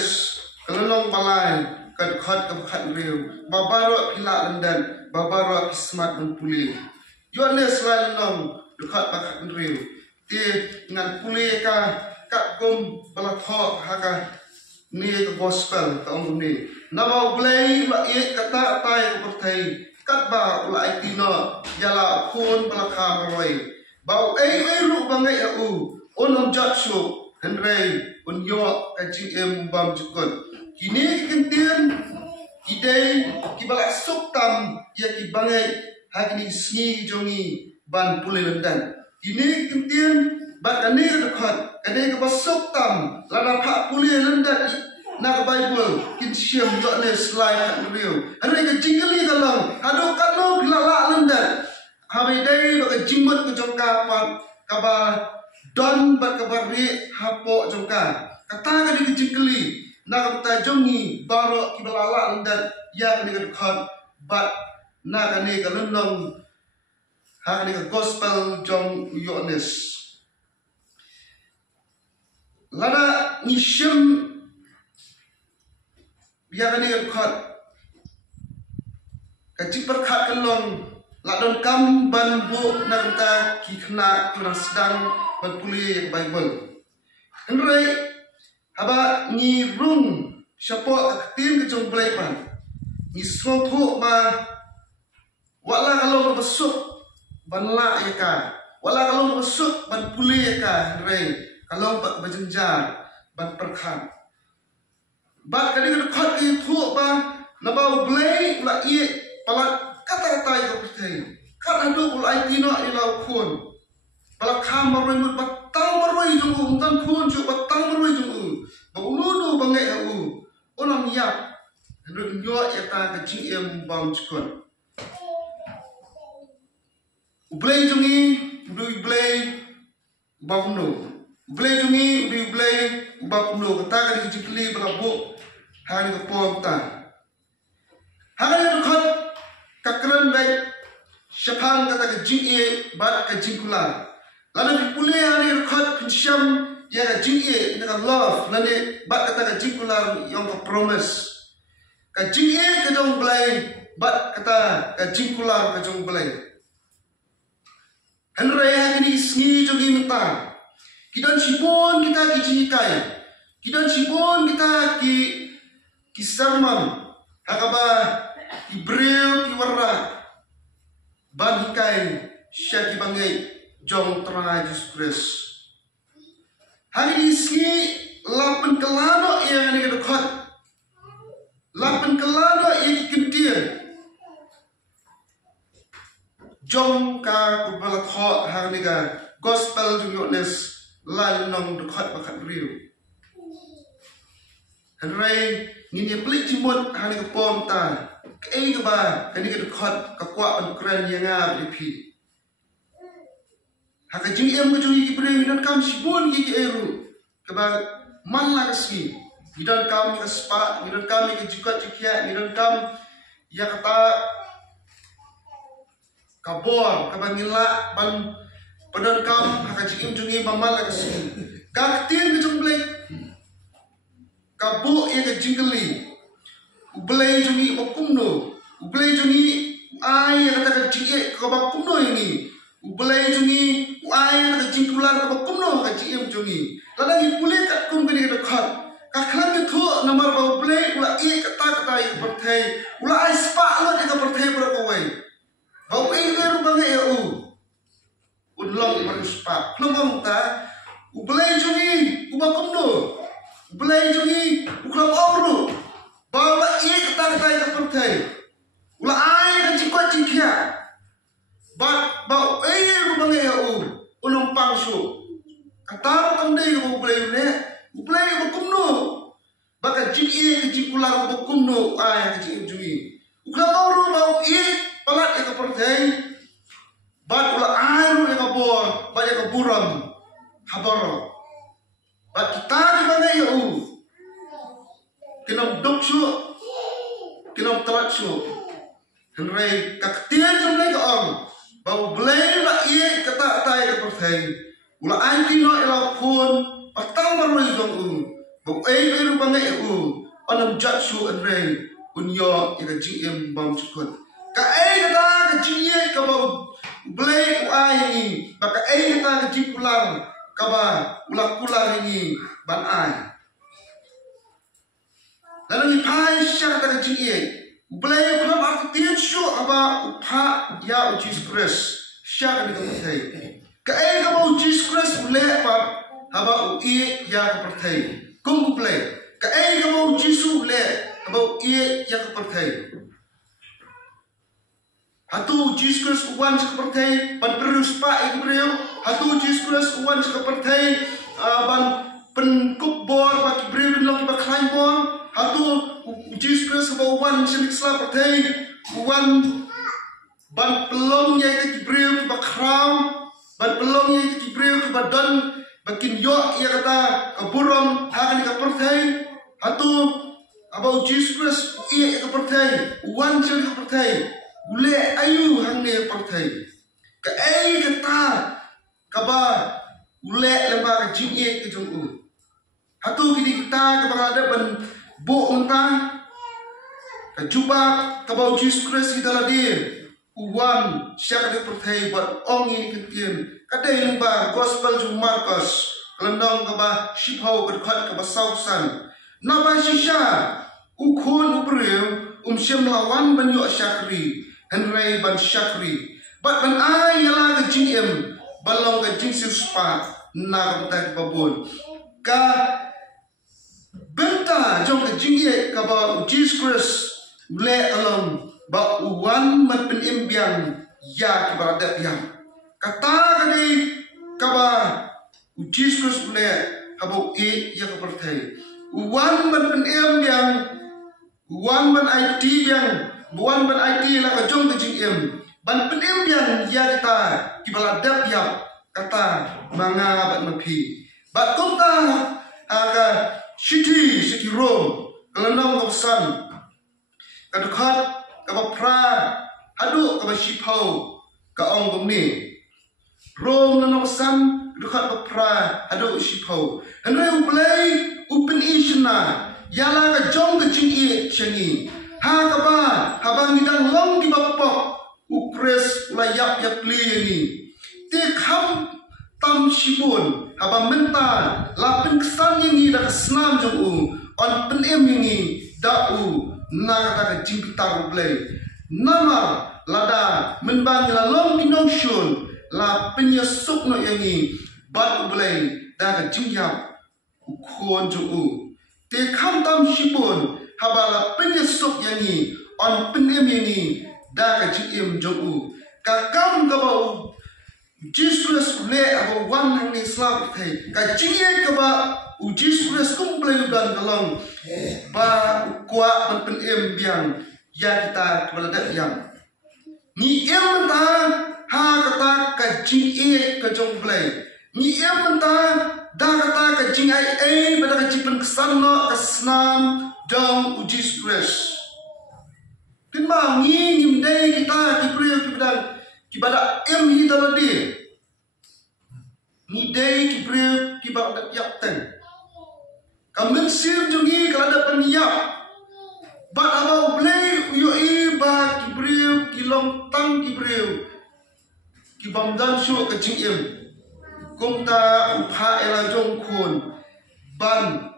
UNES kelelong balai kad khat ka khat riu babaro pila landan babaro kismat puli UNES lalong khat ba khat riu ti ngan puli ka kum balatho haka ni ka gospel ka ong ni nama blai la e kata tai ka perthai kat ba la itino yala khon balakha roi bau ei ru bangai au onom jatsu henrei unyo ka GM bam jukut kini kintian idei kibala suktam ya kibangai hakni sni jongi ban puli lendan kini kintian bat kani dekat kani ke suktam lana pak puli lendan na Bible kin siam UNES slide review hari ke jingli galang hadu kanu bilala lendan hari dai bak jimut ke jongka pat kaba don bat kabari hapo jongka kata ka di jingli na kata jongi baro kibalala lendan ya kani dekat bat na kani kalendong hari ke gospel jong UNES lana nishim biar ni khat kacik perkhat kelong ladon kam ban bu nanta ki khna kurang sedang ban puli Bible henrei haba ni rung syapo tin ke jong bleipan ni sotho ma wala kalau besuk ban la yaka wala kalau besuk ban puli yaka henrei kalau bak berjenjar ban perkhat bat kali dekat itu ba nabau blai la i palat kata tai ko pertai kat adu ulai tino ilau khon pala kham maroi mut batang maroi jung tan khon chu batang maroi jung ba ulu bangai au onam yak hendak nyo eta ke GM bam chukon ublai jungi blai bawno Blay jungi ubi blay ubap no kata ka di jikli balabu hari ke pom ta hari yang dekat kakran baik syafang kata ke jinge bat ke jingkula lalu dipulih hari dekat pinsyam ya ke jinge dengan love lalu bat kata ke jingkula yang ke promise ke jinge ke jong blay bat kata ke jingkula ke jong blay henrei hari ni isngi jogi minta Kidan sibon kita kijikai, kidan sibon kita ki sermon, hakaba Ibreu ki warra, ban hikai syaki bangai jong tera Jesus Christ. Hari ini ski lapan kelano yang ini dekat, lapan kelano yang dikentir, jong ka kubalak hot hari ini gospel jung UNES. Lai nong dekat bakat riu. Henrei ngini pelik jimut hari ke pom ta. Kei ke ba kani ke dekat ke kuat ban keren yang ngap dipi. Haka GM ke jui ki bring dan kam sibun ki eru. Ke ba man la keski. Gidan kam ke spa, gidan kam ke jukat jikia, gidan kam ya kata kabor ke ban ngila ban Padan kam haka jikim jungi mamal la kasi kaktin ke jong blai kabu ye ke jingli blai jungi bakumno blai jungi ai kata ke jinge ke bakumno ini blai jungi ai kata jingkular ke bakumno ka jikim jungi lada ni pule kat kum ke dekat kaklan ke thu nomor bau blai ula e kata ye perthai ula ai spa lo de ke perthai pro ko wai bau e ru bangai eu Unlong beruspa, kelomong ta, ubelai jungi, ubakumno, ubelai jungi, uklam oru, bawa i kata yang pertai, ula ai kan cikot cikia, bau rubangai unong pangsu, kata kam dei ubelai ne, ubelai ubakumno, baka ciki cikular ubakumno ai kan ciki jungi, uklam oru bau i palat yang pertai. Bat ula airu yang kabor, bat yang kaburam, haboro. Bat kita di mana ya Kinam duksu, kinam telatsu. Henrei kaktian jumlah keong, bau belai la iye kata tay ke perthai. Ula ai tino ila pun patang maroi jong Bang ru bangai onam jat su anre unyo ika jing bam chukut. Ka kata ka jing ka ba blay ai baka kata ka jing pulang ka ba ulak pulang ini ban ai. Lalu ni pai syar ka jing blay pulang aku tian su aba upha ya Jesus Christ syar ni ka pertai. Ka ka ba Jesus Christ blay pa haba u ya ka pertai. Kum blay ka ba Jesus le about yang kepercayaan. Hatu Jesus Christ uwan kepercayaan, ban perus pak Ibrahim. Hatu Jesus Christ uwan kepercayaan, ban penkubor pak Ibrahim lagi pak klaimbor. Hatu Jesus Christ uwan selik sela percayaan, uwan ban pelongnya itu Ibrahim pak kram, ban pelongnya itu Ibrahim pak dan bakin yok ia kata keburam hakan kepercayaan. Hatu about Jesus Christ ia kepercayaan, uwan selik kepercayaan. Ule ayu hang ne pertai ka kata kaba ule lamba ka jinge ke jong hatu kidi kita ka bangada ban bo unta ka juba ka bau Jesus Christ kita ladi uwan syak de pertai bat ong ini ketien ka dei lamba gospel ju Markus landong ka ba shipau ka khat ka ba sausan na ba shisha ukun ubreu syam lawan ban yo syakri Henry ban Syakri, bat ban ai yala ke jingem, balong ke jing spa na ka babon. Ka benta jong ke jingye ka ba Jesus Christ le along ba uwan man pen imbiang ya ki baradat yang. Kata kali ka ba Jesus Christ le ka ba ya ka pertai. Uwan man pen imbiang, uwan man IT yang buan ban IT la ka jong ke jingem ban penim yang ya kita kibala dap ya kata manga bat mapi bat kota aga city Rome kelenong ngopsan ka dekat ka pra hadu ka shipau ka ong gomni Rome nanongsan dekat ka pra hadu shipau henry uplay open ishna yala ka jong ke jingi chengi ha kaba habang nidang long di bapok upres layak yak li ini te kham tam shibun habang menta lapin kesan ini dak snam jong on penem ini dau na kata jing pitar blay nama lada menbang la long di notion la penyesuk no ini bat blay dak jing yap ukon jong te kham tam shibun habala penyesuk yang ni on penem ini dah kecim jogu kakam kabau Jesus le abo wan hang ni slap thai ka chinge kaba Jesus kumple dan kalong ba kwa on penem biang ya kita balada yang ni em ta ha kata ka chinge ka jong play ni em ta da kata ka ching ai bada ka chipen kesan no kasnam dong Jesus Christ. Timba ngi ngimdei kita kipriu kibada kita ladi. Ngidei kipriu kibada yapten. Kamen sim jungi kalada peniap. Bat abau blei uyoi ba kipriu kilong tang kipriu. Kibamdan su kecing Kumta upha ela jong kun ban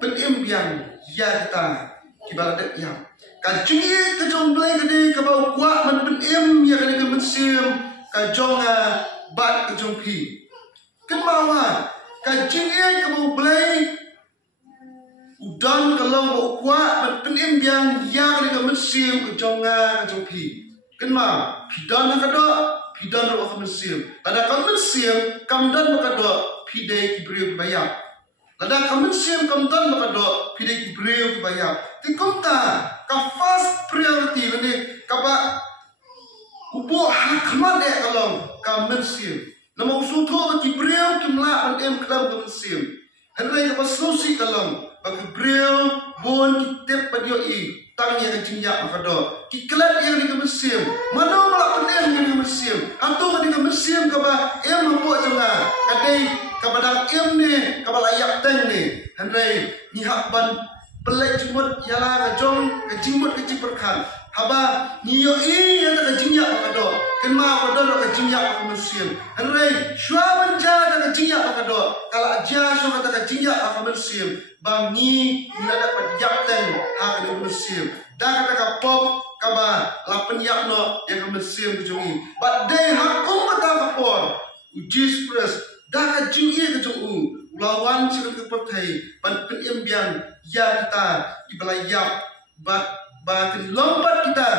penim biang ya kita kibaladat yang kacungi kejong belai kede kabau kuat man penim ya kede kemensim kajonga bat kejong pi kemawa kacungi kabau belai udan kalong bau kuat man penim biang ya kede kemensim kajonga kejong pi kema pidan pidan ro kemensim ada kemensim kamdan makado pidai kibriu bayar lada kemensim kamdan makado pidai kibriu bayar tikumta ka first priority lani kaba ubo hakmat kalong kemensim nama usuto kibriu kimla an klam kemensim henry ka solusi kalong kibriu bon kitep padio tangnya kecingnya makado kiklat yang di kemensim mana malak penem yang di kemensim hantu di kemensim kaba em mampu jonga kadai kabadang im ni kabalayak teng ni Henry ni hak ban pelek jimut yala kajong kajimut kecik perkan haba ni yo yang tak kajingya pakado kenma pakado kajingya manusia Henry shua banja tak kajingya pakado kalau aja shua kata kajingya manusia bang ni dapat yak teng hak manusia dah kata kapop kaba lapen yak no yang manusia kejungi but they hakum kata kapor Jesus Christ dah kajingya kejungu lawan siapa kepercayai ban penyembiang ya kita ibalayap bahkan lompat kita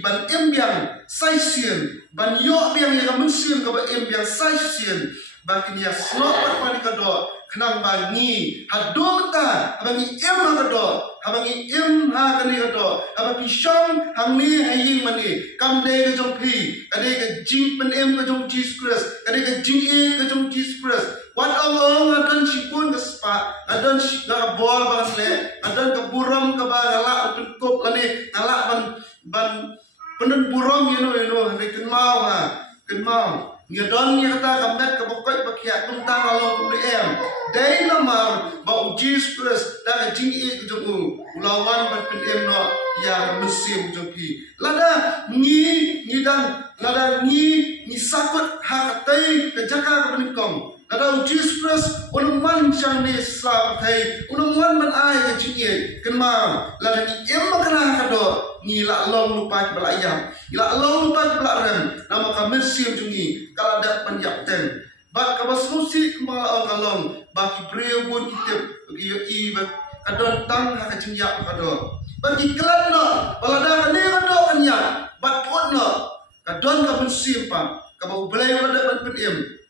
iban embiang saisian ban yok biang yang mensian kaba embiang saisian bahkan ya slopat pan kado kenang bangi hadom ta abangi em kado abangi em ha kani kado abangi shong hamni hayin mani kamde ke jong pi kade ke jing pen em ke jong Jesus Christ kade ke jing e ke jong Jesus Christ wat Allah adan sipun ke spa adan ga bol basle adan ke buram ke bagala tukup lani ngalak ban penun buram you know hande kenmau ha kenmau ngedon ni kata kamet ke pokok bakia tuntang along ku em dai namar ba Jesus Christ da jing e ke jong lawan ban pen em no ya musim joki lada ni dan lada ni sakut hakatai ke jaka kenikong Kadang Jesus Christ unuman siang ni sab thai unuman man ai ke jinye kenma la ni em makana kado ni la long lupa ke belayam la long lupa ke belarem nama ka mesim jungi kala dak panjak ten ba ka basmusi kemala kalong ba ki breu bun kitep bagi yo i ba kadon tang ha ka jinyak kado bagi kelan no balada ni kado kanya bat pun no kadon ka mesim pa ka ba belai pada ban pedim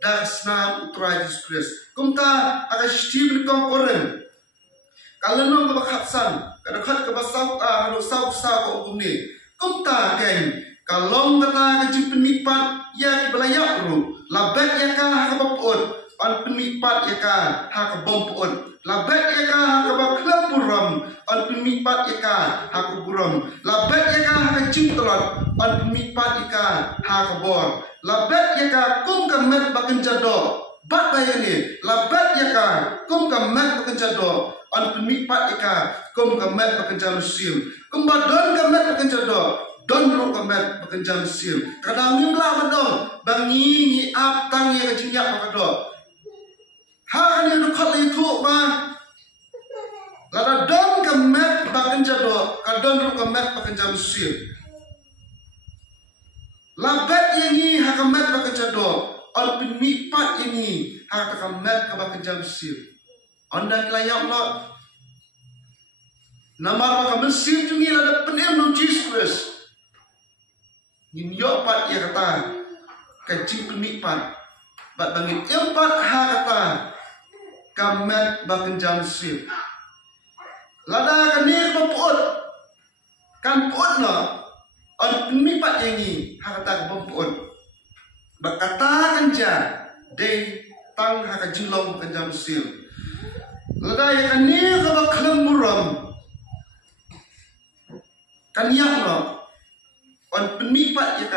dan senam utra Jesus Christ. Kumta aga Stephen Kongkoren. Kalau nong kebakatsan, kada khat kebasau halo sau ko kumni. Kumta geng. Kalau kata kecil penipat ya belayak ru. Labet ya ka ha kebapun. An penipat ya ka ha kebompun. Labet ya ka ha kebaklam buram. An penipat ya ka ha keburam. Labet ya ka ha kecil telot. An penipat ya ka ha kebor. Labet ya ka kum kamet baken jado bat bayani labet ya ka kum kamet baken jado an pemipat ya ka kum kamet baken jamusim kum badon kamet baken jado don ro kamet baken jamusim kadang ni la badong bangi ni ap tang ya jinyak bakado ha ni no khat itu ba lada don kamet baken jado kadon ro kamet baken jamusim labet ini hakamat bakajado on pemipat ini hakamat kabakajam sir anda layak lo nama bakam sir jungi lada penem no Jesus nin yo pat ya kata kacing pemipat bat bangin empat hakata kamat bakajam sir lada kanir baput kan put no on pemipat ini hakata bempun bakata kanja de tang haka jilong kanja musim ladai kani ka baklam muram kaniak no on pemipat ya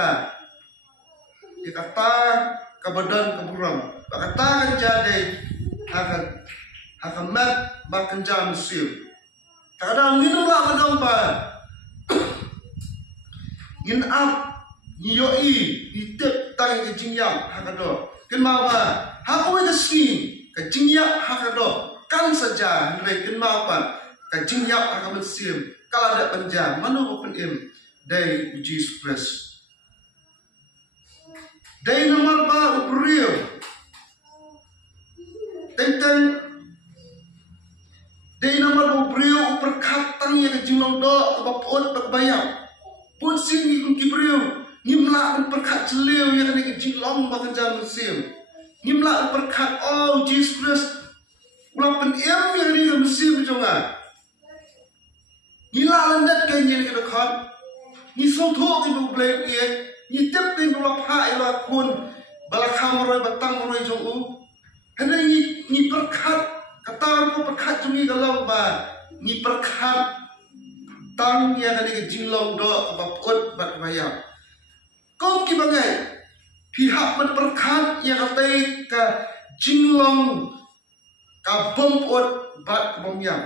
kata ka badan ka buram bakata kanja de haka mat bakanja musim kadang minum la madong ba ngin ap ni yo i ni tep tang ke jingyam hakado kenma ba hakoy the skin ke jingyam hakado kan saja nilai kenma ba ke jingyam hakam sim kala da panja manu open im dai Jesus Christ dai nomor ba upriyo tentang dai nomor upriyo perkatang yang jinglong do bapot bagbayam pun sini kun kibriu nimla kun perkat celeu ya kan jilong bakan jam musim nimla perkat oh Jesus Christ ulah pen em ya ni musim jonga nila landat kan ni ka khat ni so tho ki bu blek ye ni tep tin ulah pha ila kun balakam roi batang roi jong u hene ni perkat kata ko perkat jumi kalau ba ni perkat tang yang ada ke jinglong do baput bat bayam kom ki bagai pihak berperkat yang kata ke jinglong ka bom pot bat bom yang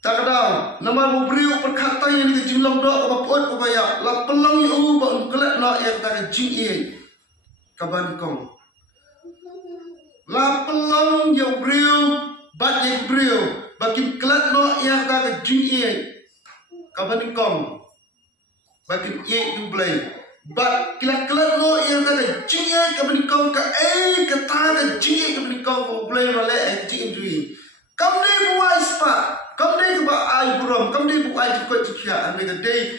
takada nama bubriu perkata yang ke jinglong do ka pot ko ya la pelang yu ba kelat na ya ta jing e ka ban kong la pelang yu briu bat ye briu bakin kelat no ya ta jing e ka ban kong bakin e du blai But kila-kila no yang ada jingai ke menikau ke ke tangan jingai ke menikau ke boleh malai jingai jui. Kam ni buai spa, kam ni ke ba ai buram, kam ni buai jukut jukia. Ane ke day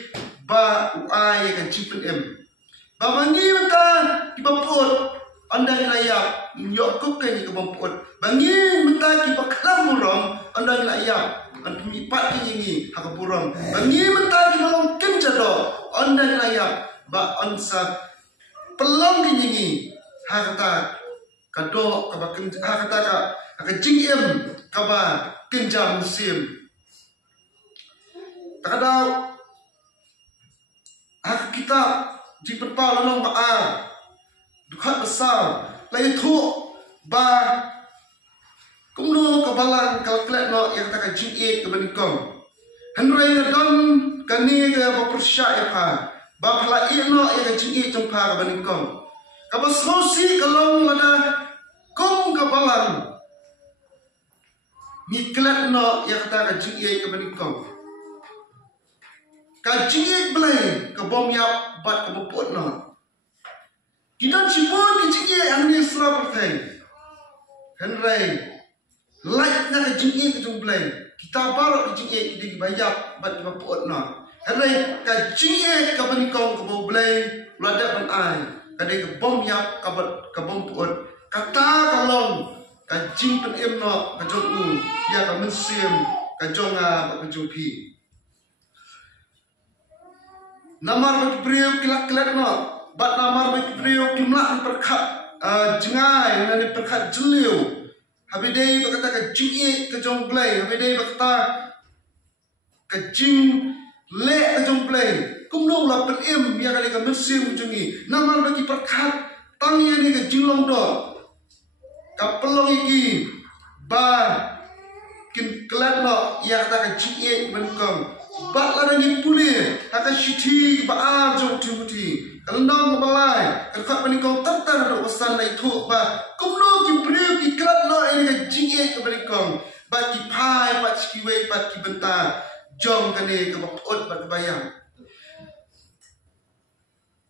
ba uai ke jipen Ba mangi mata ki ba pot anda layak nyok kuk ke ba pot. Bangi mata ki ba kelam buram anda layak an pemipat ni hak buram. Bangi mata ki ba long kenjado anda layak ba onsa pelong kinyi hakata kado ka ba hakata ka jingem ka ba kenjam musim takada hak kita di perpal long ba dukhat besar lai thu ba kumno ka balang kalklet no yang ta ka jinge ka banikong hanrai ngadon kani ga ba persya pa ba phala ino ya jingi jumpa ka banikong ka ba sosi kalong lada kong ka balang ni klat no ya kata ka jingi ka banikong ka jingi blai ka bom yap bat ka bopot no kita cipon ki jingi ang ni sra pertai henrai like na ka jingi ka jumblai kita barok ki jingi di bayap bat ka bopot no Henry ka jinge ka banikong ka boleh lada ban ai ka de ka bom yap ka bom puot ka ta ka long ka jing pen no ka jong u ya ka mensim ka jonga ka jumpi namar ba priyo kilak no bat namar ba priyo kimla perkhat jingai na ni perkhat juliu habidei ba kata ka jinge ka jong blai habidei ba kata ka jing le ajong play kumno la pen ya kali ka mesim jungi namal bagi perkhat tang ya ni ka jinglong do ka pelong iki ba kin klat no ya ta ka jinge benkong ba la ni puli ha ka shiti ba a jong timuti kalnong balai ka khat benkong tar do wasan lai thu ba kumno ki priu ki klat no ya ka jinge ka benkong ba ki pai ba ki we ba ki benta jom kane ke bapot ba bayang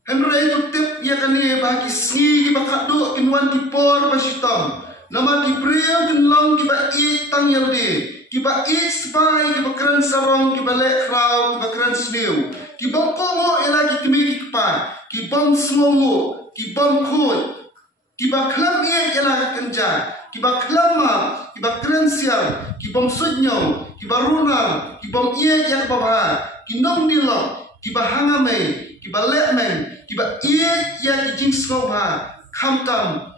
henry tu tip ya kane ba ki si ki bakat do kinwan ki por ba sitam nama ki priyo kin long ki ba i tang yau de ki ba i spai ki ba kran sarong ki ba le kraw ki ba kran sniu ki bom kongo ela ki kimi ki pa ki bom smongo ki bom khut ki ba khlam ye ela ka kenja ki ba klama ki ba kran sial ki bom sudnyo ki ba runal ki bom ie yak baba ki nong nilo ki ba hangame ki ba letmen ki ba ie yak ki jing skoba khamtam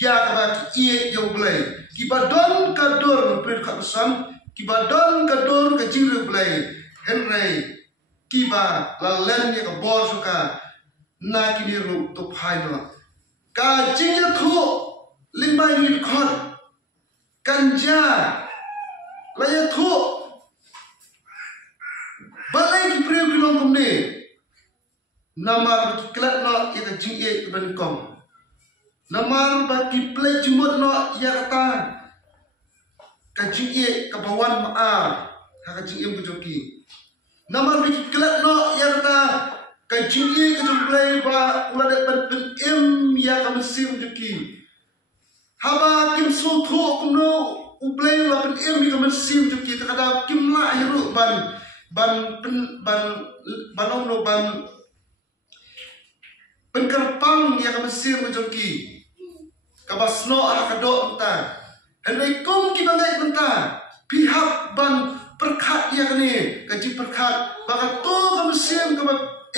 ya ba ki ie yo blai ki ba don ka dor prit khasan ki ba don ka dor ka jing ru blai henry ki ba la len ye ka bor suka na ki ni ru to phai no ka jing ya thu limbai ni khot kanja laya thu balai ki priyo kilong kumne namar ki klat no ya ka jing e ki ban kong namar ba ki play jimut no ya kata ka jing e ka bawan ma ha ka jing e ku joki namar ba ki klat no ya kata ka jing e ka jong play ba ula de ban em ya ka mesim joki haba kim su thu kumno ublay la pen em mi kamen sim tu kita kada kim la hiru ban om no ban pen kerpang ya kamen sim joki kabasno ala kado enta henai kom ki bangai enta pihak ban perkhat ya kene kaji perkhat baka to kamen sim ka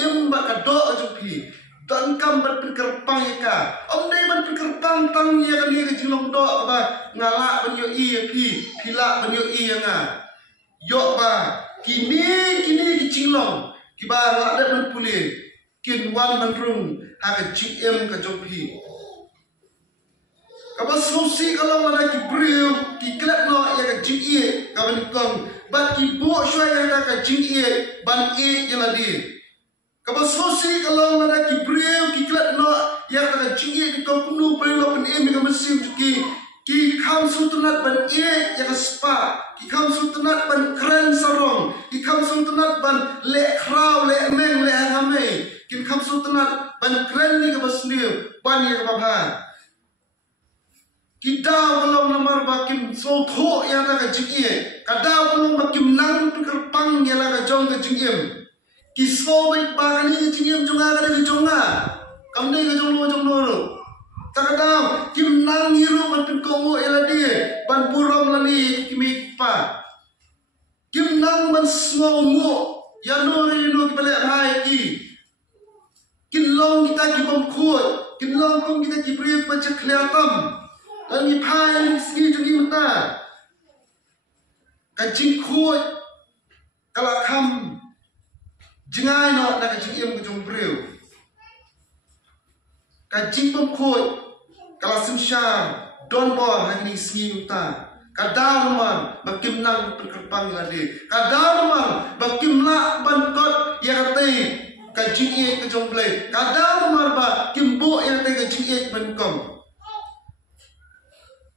em ba kado joki dan kam ban kerpang ya ka om dei ban kerpang tang ya kene kaji long do ba ngala ban yo i pila ban yo i nga yo ba kini ki jinglong ki ba la de ban puli kin wan ban rung hak GM ka jopi ka basusi kalau mana ki brio ki klat no ya ka GE ka ban kong bat ki bo shwa ya ka GE ban e jeladi ka basusi kalau mana ki brio ki klat no ya ka GE ki kong kunu brio ban e mi ka mesim ki kham sultanat ban e ya ka spa ki kham sultanat ban kran sarong ki kham sultanat ban le kraw le meng le hame ki kham sultanat ban kran ni ka basniu ban ya ka babha ki daw kolong namar ba kim so tho ya ta ka jingie ka daw kolong ba kim nang pikir pang ya la ka jong ka jingiem ki so bai ba ka ni jingiem jonga ka ni jonga kam dei ka jong lo ro ta ka daw kim nang hiru ban pin ko mo ela di ban burom la ni ki mi pa kim nang ban smo mo ya no ri no ki bale hai kin long kita ki bom khoi kin long kom kita ki pri pa cha khliatam dan ni pai sini jadi mata kajing kuat kalau kam jengai no nak kajing em kujung beriu kajing pun kuat kalau semsyar don bor hari ni sini mata kadang man bakim nang perkerpang lagi kadang man bakim nak bangkot ya kata kajing em kujung beriu kadang man bakim bo ya kata kajing em bangkot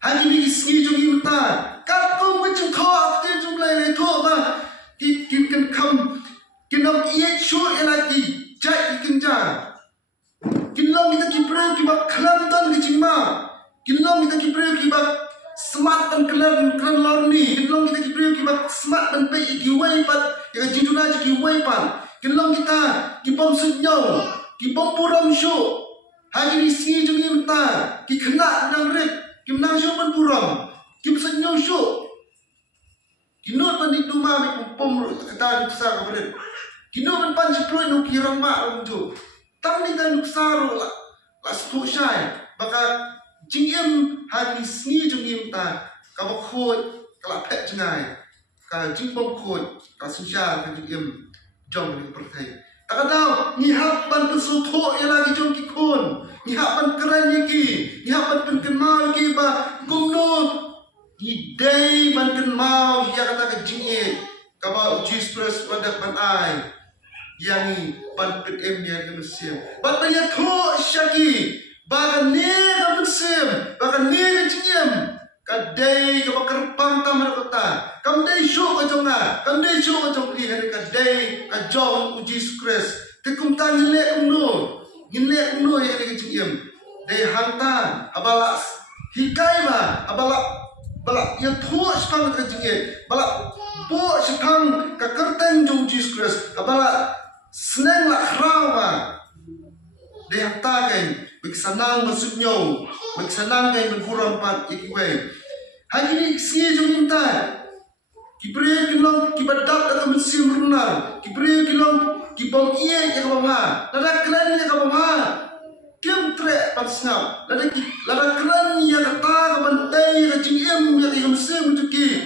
hari ni isi jungi mata, kat kau macam kau aktif jumlah itu apa? Kita kam, kita iat show elati, jai kinja. Kita kita kipre kita kelantan kecima, kita kita kipre kita smart dan kelan lorni, kita kita kipre kita smart dan pay kiwai pat, yang jiduna kiwai pat. Kita kipom sunyau, kipom puram show. Hari ni isi jungi mata, kita kena nang rep. Kim nang show pan puram, kim senyum show. Kinut pan di rumah mi pom kata nuksa kabaret. Kinut pan sepuluh nuk kirang mak orang Tam ni kan nuksa ro la stu shai. Baka jingim hari sni jingim ta kabak khoi kalap pek jengai. Ka jing pom khoi ka susha ka jingim jom ni pertai. Takadaw ni hak ban kesuto ya lagi jom kikun. Ni hak ban keren iki, ni hak ban kenal iki ba gumno di day ban kenal ya kata ke jinge kaba uji express pada ban ai yang ban pm ya ke mesim ban banyak tho syaki ba ne ke mesim ba ne ke jingem ka day ka kerpang tam kota kam day show ka jonga kam day show ka jong li ka day ka jong uji express te kum tan le umno Gilek no yang lagi cingiem, dari hantar, abala hikai ma, abala yang tua sepang ke cingiem, abala bo sepang ke kerteng jong Jesus Christ, abala seneng lah kerau ma, dari hantar kan, berkesanang maksudnya, berkesanang kan berkurang pat ikiwe. Hari ni sini jong minta, kibere kilong kibadak atau mesin berunar, kibere kilong kibom iye yang kabamha, lada keren yang kabamha, kim tre patsnau, lada keren yang kata kabantai kacingem yang ikamsem tuki,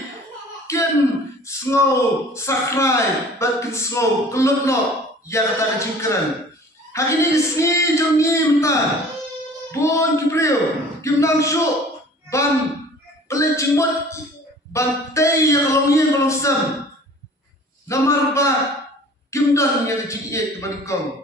kim snow sakrai, bat kim snow kelut no yang kata kacing keren. Hari ni sini jongi minta, bon kibreu, kim nang show, ban pelecimot, ban tei yang kalongi kalong sam, namar ba kim don yang kecil ke balikong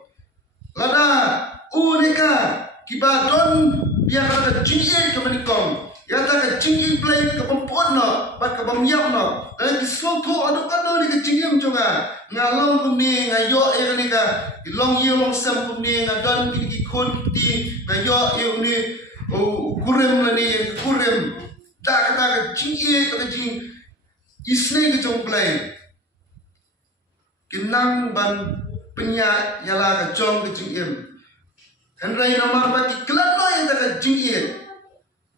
lada unika kibadon biar kata kecil ke balikong ya tak kecil play ke pempon no bat ke bamyam no dan di soto aduk ado ni kecil juga ngalong kumni ngayo ni ka long ye long sam kumni ngadon kini kon ti ngayo ni kurem ni kurem tak kata kecil isne ke jong play kinang ban penyak yala ka jong ke jingim henrai namar ba ki klan no yang ka jingim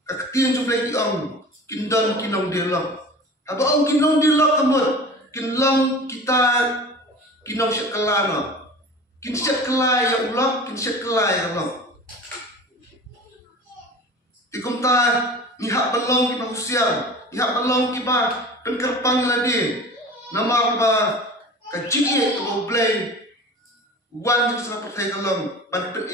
ka ketien jumlah ki ong kindon kinong dilok aba ong kinong dilok kamut kinlong kita kinong sekelano kin sekelai ya ulok kin sekelai ya ulok tikum ta ni hak balong ki manusia ni hak balong ki ba pengkerpang ladi namar ba kecil tu boleh wan jeng sera pertai kalong ban pen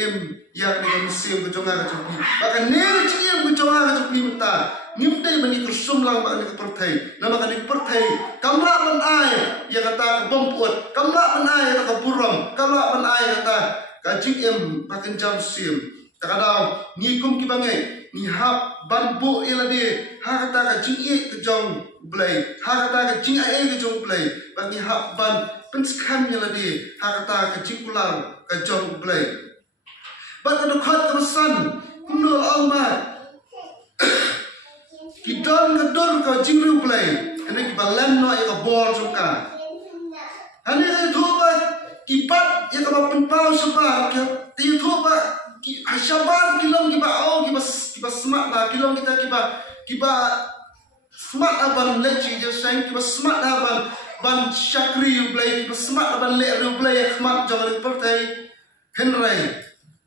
yang ni musim ke jonga ke jopi bahkan ne ciem ke jonga ke jopi menta ngimdai bani kersum lang ba ni ke pertai nama kan ni pertai kamla ban ai ya kata bompuat kamla ban ai kata buram kamla ban ai kata ka jiem paken jam sim kadang ni kum ki bangai ni hap ban bu elade ha kata ka jing ke jong blai ha kata ka jing ai ke jong blai bagi hap ban penskam elade ha kata ka jing kulang ka jong blai ba ka dokhat ka san kumno alma ki don ka dor ka jing ru blai ene ki balan no e ka bol suka ane ka thoba ki pat e ka pen pau suka ti thoba ki ashabar kilong ki ba o ki ba smart na kilong kita ki ba smart aban lechi je sang ki ba smart aban ban shakri blai ki ba smart aban le ru blai khmat jangan pertai henrai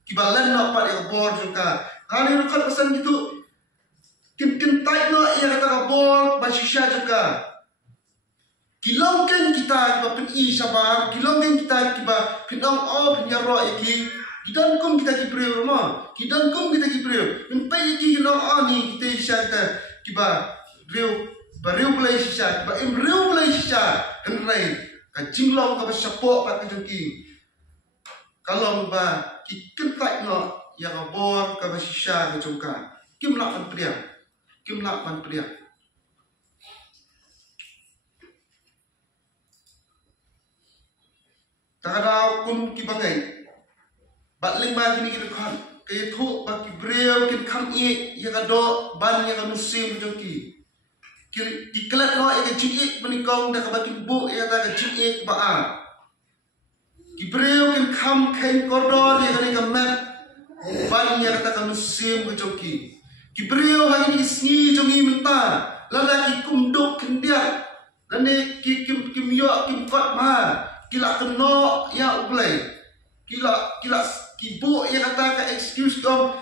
ki ba len no pat e bor juga hani ru khat pesan gitu kin tai no ia kata ka bor ba shisha juga kilong ken kita ki ba pen I sabar kilong ken kita ki ba pinong o pinyaro iki Kidan kum kita kipriu rumah, kidan kum kita kipriu. Empai iki kilong ani kita syaka kiba riu bariu belai sisa, kiba riu belai sisa. Henrai ka jinglong ka sapok pa kejengki. Kalau ba ki kentai no yang abor ka sisa kejengka. Kim lapan pria. Kim lapan pria. Takadau kum kibangai. Bat ling ba kini kita kan kaya thu ba ki breu kin kham I ya ka do ban ya ka musim jongki ki diklat no ya ka jing bani kong da ka ba kin bu ya ta ka jing ba a ki breu kin kham khen kordor ya ka ni ka mat ban ya ka musim jongki ki breu ha ni sngi jongi menta lada ki kumdok kin dia lane ki kim yo kim kot ma kila keno ya ublai kila kibu yang kata ka excuse dom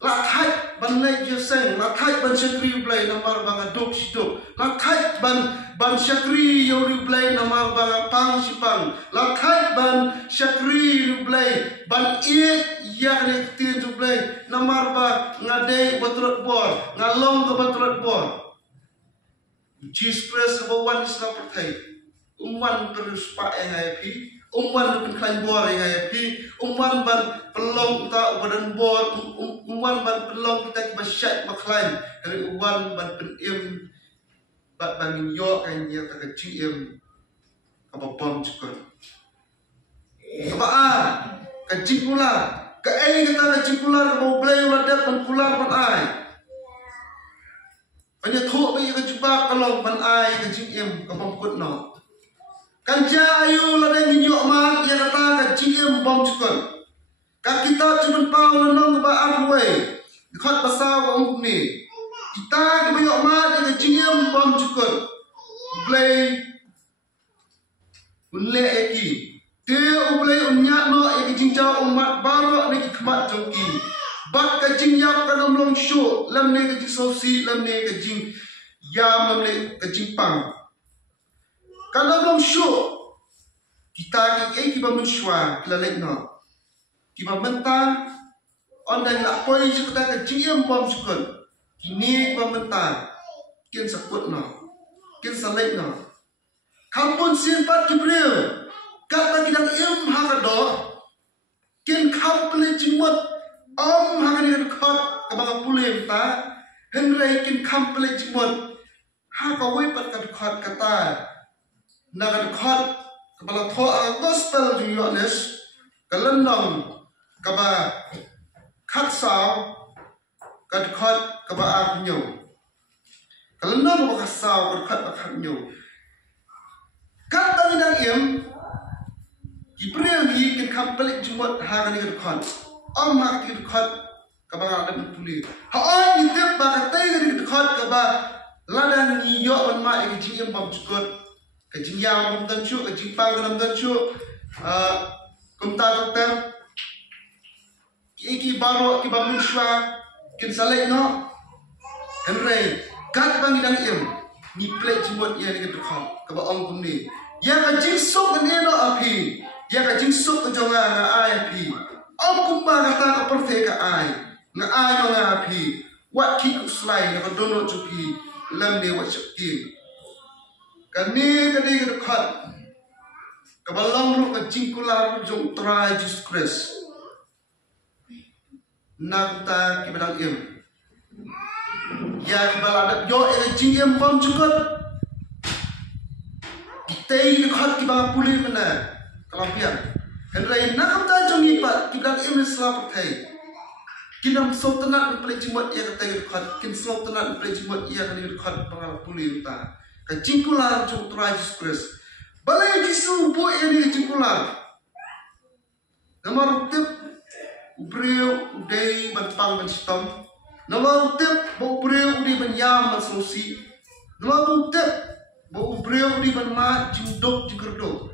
lathai ban lai je seng lathai ban syakri blai namar bang dok sidok lathai ban syakri yori blai namar bang pang sipang lathai ban syakri blai ban I yang ni tin tu blai namar bang ngade batrot bor ngalong ke batrot bor Jesus Christ habawan Islam pertai umwan terus pa happy umwan pen klain bor yang pi umwan ban pelong ta badan bor umwan ban pelong kita ki basyat baklain dari umwan ban pen bat ban yo kan ya ta kecil apa pom cukon apa kecil pula ke kata kecil pula mau blay ladat ban kular ban ai banyak thu banyak kejebak kalau ban ai kecil kapam kut no Kanja ayu ladai minyok mat yang kata ka jiem bom cukon. Ka kita cuma pau lanong ba arway. Dekat pasal wa ni. Kita ki minyok mat yang jiem bom cukon. Blay unle eki. Te ublay unyat no eki jingjau umat baro ni ki khmat jongki. Bat ka jingyap ka nomlong shu lam ne ka jisosi lam ne ka jing yam lam ne ka jingpang. Kalau belum syuk, kita kita mensyua kita lekno, kita mentah, orang nak poi kita kecium bom sukun, kini kita mentah, kian sakut no, kian salek no, kampun simpat Jibril, kata kita hakado, kian kampun jimut, hakani dekat kebangga pulih ta, henry kian kampun jimut, hakawai pat dekat kata. Nak dekat kepala thoa gospel di Yohanes kalendong kaba katsau kadkat kaba arnyo kalendong kaba katsau kadkat arnyo kata nang im Jibril yi kin kampelik jumot hagani dekat hak dekat kaba ada puli ha on yitip ba katay dekat kaba ladan ni yo on ma igi jim bam jukot kajing yang dan cu, kajing pang dalam dan cu, kumta dokter, iki baru ki bangun shwa, kin salek no, henry, kat bangi dang im, ni plek jimot ia ni ketukar, kaba ong kumni, yang kajing sok ni no api, ya ka jing sok ka jonga nga ai pi om kumba kata ka perthe ka ai nga ai nga pi wat ki ku slai na ka dono chu pi lam ne wat chak ti ka ni ka khat ka balong ru ka jing kula ru jong try Jesus Christ na ta ki badang im ya ki balada yo e jing im bom chukot kitei ki khat ki ba puli mana kalampian kan rai na ta jong ipat ki badang im Islam thai kinam sultanat play jimot ia kata khat kin sultanat play jimot ia kan khat pangal puli ta ka jingkular jong try Jesus Christ balai jisu bo ini jingkular nomor tip ubreu udai bantang banstom nomor tip bo ubreu udai banyam masosi nomor tip bo ubreu udai banmat jingdok jingkerdo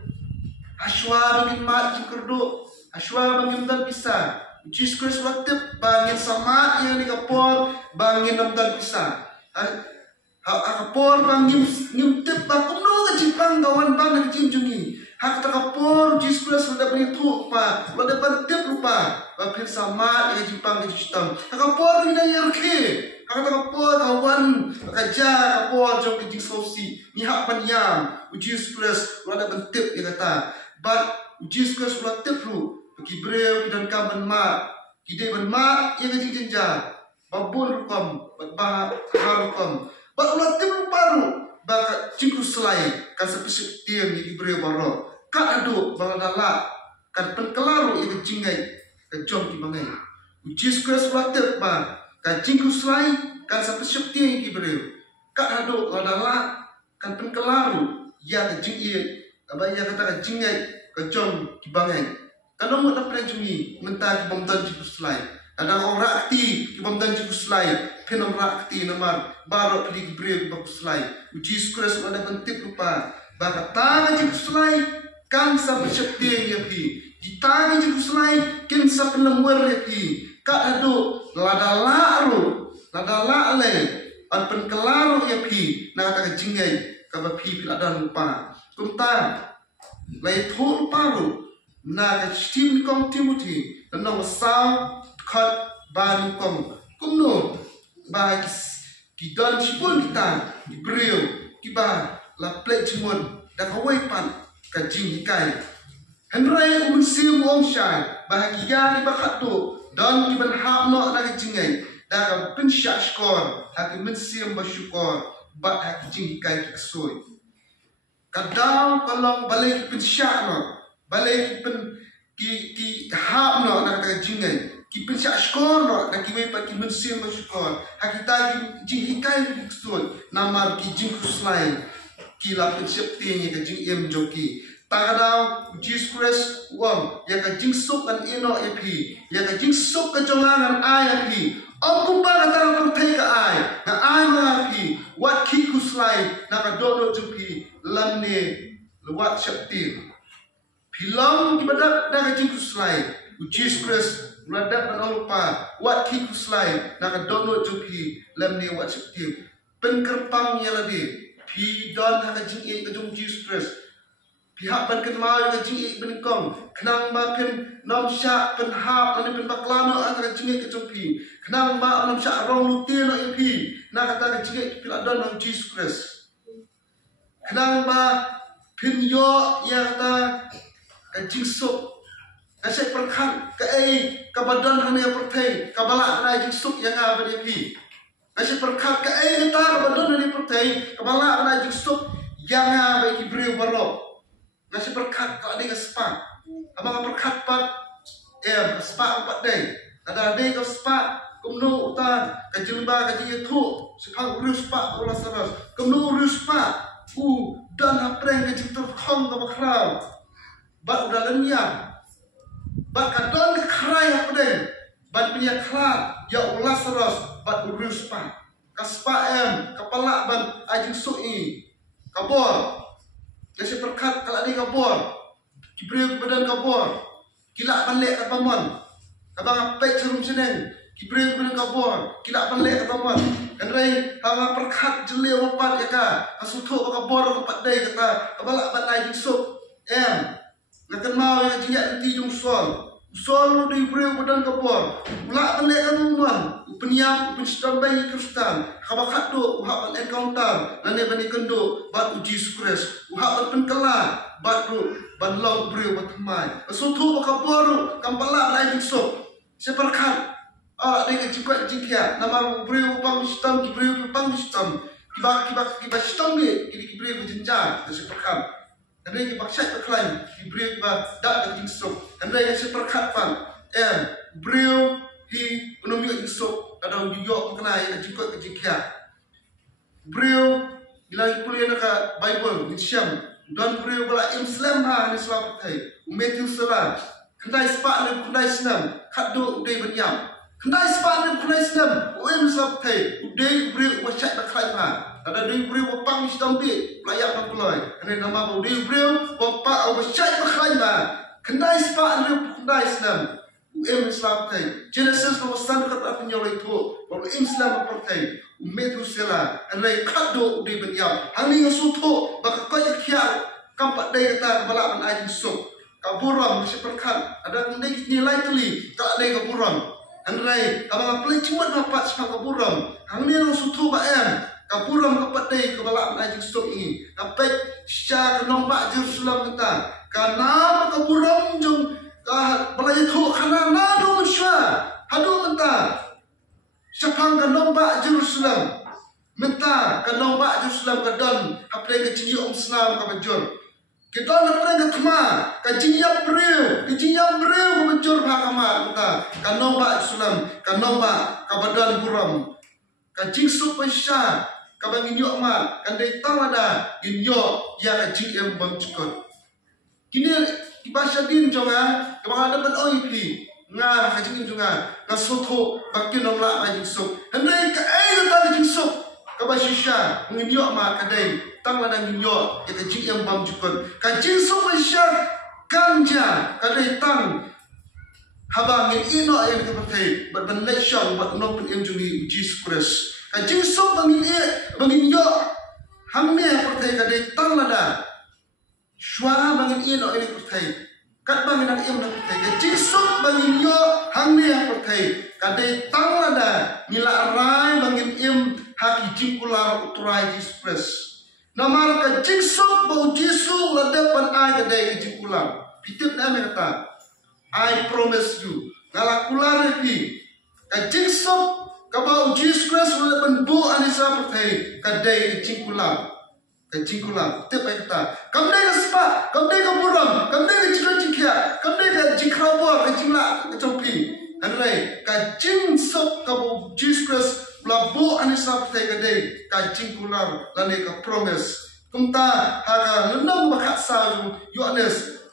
aswa bangin mat jingkerdo aswa bangin dan bisa Jesus Christ waktu bangin sama yang ni kapor bangin namdan bisa kapor bangin ngimtip bakum no ke Jepang kawan bang ke Jinjungi hak tak kapor Jesus Christ sudah beri tu pa sudah bantip lupa bangin sama yang Jepang ke Jepang kapor ni dah yerke hak tak kapor kawan kerja kapor jom ke Jingsosi ni hak panyam Jesus Christ sudah bantip dia kata but Jesus Christ sudah tip lu Kibreu dan kaban mak kide ban mak ia ke jinja babun rukam bah harukom ba ulat tim baru ba cingku selai kan sepesip tiang di kibreu baro kan adu baladala kan penkelaru ia ke jingai ke jom ki bangai Jesus Christ ulat tim ba kan cingku selai kan sepesip tiang di kibreu kan adu baladala kan penkelaru ia ke jingai ba ia kata ke jingai ke jom ki bangai kadang mau dapat jungi mentah ki bomdan ji kuslai kadang orang rakti ki bomdan ji kuslai penom rakti namar baro pli bre ba kuslai Jesus Christ ada bentik rupa ba ta ji kuslai kan sa besyakti ya pi kita ji kuslai kin sa penemwer ya pi ka ado lada la le an pen kelaro ya pi na ta jingai ka ba pi ada rupa kumta lai thul paru na ka Tim kong Timothy dan nong sao khat ban kong kumno ba ki don chipun kita ki brio ki ba la play chimon da ka wai pan ka jing kai henrai un sim ong shai ba ki ya ni ba khat to don ki ban ha no na ka jingai da ka pin sha skor ha ki min sim ba shukor ba ha ki jing kai ki soi kadang kalong balai ki pin sha no balai ki hap no na kata jingai ki pensya skor no na ki wepa ki mensim skor hakita ki jing hikai ki stol namar ki jing kuslai ki la pensya tingi ka jing em joki tagadau Jesus Christ wam ya ka jing sok kan ino epi ya ka jing sok ka jongangan ai epi om kumpa ka tang perthai ka ai na ai ma epi wat ki kuslai na ka dodo joki lamne luat syakti Hilang di badak dah kecil kuslai, Jesus Christ meladak menolupa, wat ki kuslai, nak download jupi, lem ni wat sekti, penkerpang yang lagi, pi don hak kecil kejung Jesus Christ, pihak ban kenmal kecil benikong, kenang ba pen nom syak pen hap, pen baklano hak kecil kejung pi, kenang ba nom syak rong lutin nak pi, nak kata kecil pila don nom Jesus Christ, kenang ba pen yo yang kata kajing sok nasib perkhan ke kabadan hanya pertai kabala na jing sok yang ada di pi nasib perkhan ke kita kabadan hanya pertai kabala na jing sok yang ada di breu baro nasib perkhan ka ada ke spa abang perkhan pat spa empat day ada day ke spa kumno uta kajilba kajing itu sepang urus spa bola saras kumno urus spa dan apreng kajing terkhong ke bakrau bat udah lenyap, bat kadon kerai apa deh, bat punya kerat, ya ulas terus, bat urus pak, kaspa kepala ban ajing sui, kabor, jadi perkat kalau ada kabor, kibril badan kabor, kilak balik ke pamon, abang apek serum seneng, kibril badan kabor, kilak balik ke pamon, kendai hama perkat jelil wapat ya ka, asutu kabor kepat deh kata, kebalak ban ajing suk, ngakan mau yang jingat nanti jung sol di breu badan kapor ulak balik kan umuan upeniam upen bayi kristan kabakat do uhak encounter lane bani kendo bat uji sukres uhak penkela bat ru ban long breu batamai sutu bakapor kampala lai sok seperkat dengan juga jingkia nama breu pang sistem ki breu pang sistem kiba sistem ni ki breu jenjang seperkat Andai kita paksa berklaim, beriu kita dak jingsok. Andai kita seperkat pang, beriu hi ekonomi jingsok. Ada juga mengenai jikot kejikia. Beriu bila kuliah nak Bible, Islam. Dan beriu bela Islam ni selapatai. Matthew salah. Kendai sepak ni kendai senam. Kado udai benyam. Kendai sepak ni kendai senam. Selapatai. Udai beriu bercak berklaim ada dui beriu bapang istambi layak nak pulai. Ini nama dui beriu bapak bercak berklaim kendai sepak ni kendai senam. Islam tay. Genesis nomor 1 kata penyolai tu. Baru Islam bertai. Matthew salah. Andai kado udai benyam. Hang ni ngasutu baka kaya kiar kampak day kata kebalapan aja sok. Kaburam seperkat ada nilai teli tak ada kaburam. Andai abang pelai cuma dapat sepak kaburam. Hang ni ngasutu ba kaburam kepada kebalapan aja sok ini. Sampai secara nombak Jerusalem kata. Karena kaburam jom balai tu karena nado musya. Hadu mentah. Siapang ke nombak Jerusalem. Mentah ke nombak Jerusalem ke don. Haplai ke cingi Islam ke bajur. Kita haplai ke tema. Ke jingyap beriu. Ke jingyap beriu ke bajur bahakamat. Mentah. Ke nombak Jerusalem. Ke nombak ke badan buram. Ke jingsuk pesya. Kabang inyok mat, kan day tawada inyok ya kecil yang bang cukut. Kini ibasya din jonga, kabang ada ban oipi, ngah kecil jonga, ngasoto bakin nomla majing sok. Hendak ke air tadi jing sok, kabang shisha inyok mat kadai tawada inyok ya kecil yang bang cukut. Kecil sok pesya ganja kadai tang. Habang ino yang kepertai, berban lesyong buat nopin yang juni Jesus Christ. Kajing sok bangin yo hamne pertai kadai tang lada shwa bangin ino ini pertai kat bangin ang im na pertai kajing sok bangin yo hamne pertai kadai tang lada nila arai bangin im haki jingkular uturai Jesus Christ namar kajing sok bau Jesu lada pan ai kadai jingkular pitip na kata I promise you ngalakular pi kajing sok kabau Jesus Christ boleh benbu anisa pertai kadai kecingkulam tip kata kamdai ke sepak kamdai ke buram kamdai ke jika kamdai ke jikrabor ke jingla ke compi anrai kajing sok kabau Jesus Christ labu anisa pertai kadai kecingkulam lane ke promise kumta haga lenang bakat sa Yohanes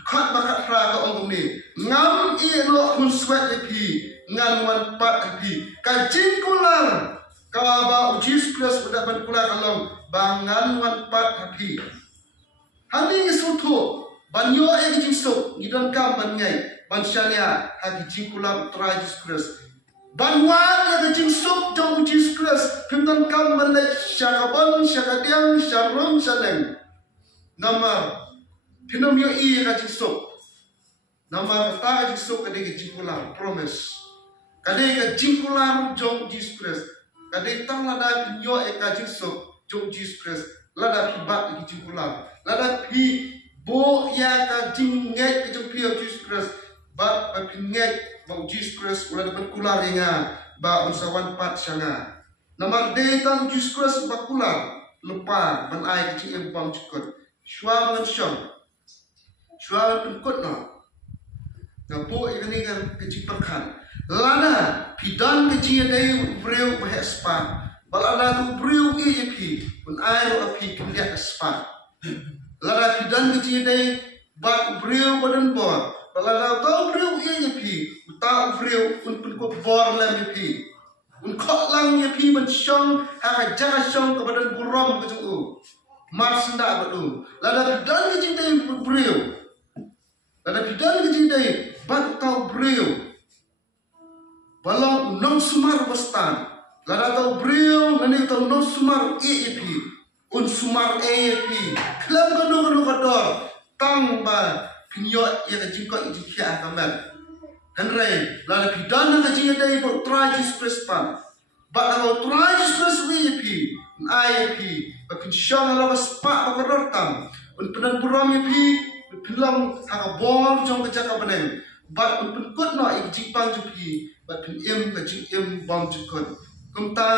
kat bakat ra ka ongkom ni ngam i lo hun sweat pi ngan wan pat pi kajing kular kaba Jesus Christ udah ban kular kalong bangan wan pat pi hani isutu banyo e kajing sok ngidon kam ban nyai ban syania ha kajing kular tra Jesus Christ ban wan e kajing sok jong Jesus Christ pimdan kam ban le syakabon syakadiang syarung syaleng nama pinomyo i kajing sok nama kata kajing sok kadai kajing kular promise kadai ka jingkular jong Jesus Christ kadai tang lada pinyo eka jingsok jong Jesus Christ lada pi bat ki jingkular lada pi bo ya ka jingget ke jong pi Jesus Christ bat ba pinget ba Jesus Christ lada ban kular inga ba unsawan pat syanga namar de tang Jesus Christ ba kular lepa ban ai ki jing bang cukut shwa ban syong shwa ban kut no ngapo ikani kan kecik perkan lana pidan kecil day breu bahespa balana tu breu ep pun air api kemudian espa lana pidan kecil day bak breu badan bor balana tu breu ep uta breu pun ko bor lam ep un khot lang ep ban syong ha jaga syong ke badan buram ke tu mar senda badu lana pidan kecil day breu lana pidan kecil day bak tau breu balang unang sumar bastan lada tau breu nani tau unang sumar EEP un sumar EEP klam kanu kador tang ba pinyo ya kajing ko ijikia kamen Henry la pidan na kajing dai bo try to express pan but about try to express we pi IAP ba pin shong la spa ba rotam un penan buram pi pilam ha bor jong ka jaka banem but un pun kut no ijing pang ju pi ba pin kajing bom ju kut kumta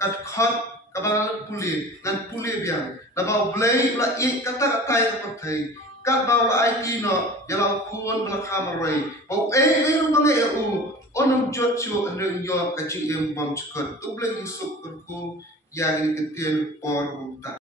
kat khot kabal puli ngan puli biang la ba blai la i kata katai ka pathai kat ba la IT no ya la khun bla khamare o lu bangai u onam jot chu andeng yo ka ji bom chukot tu blai isuk ko ya ni ketel por ta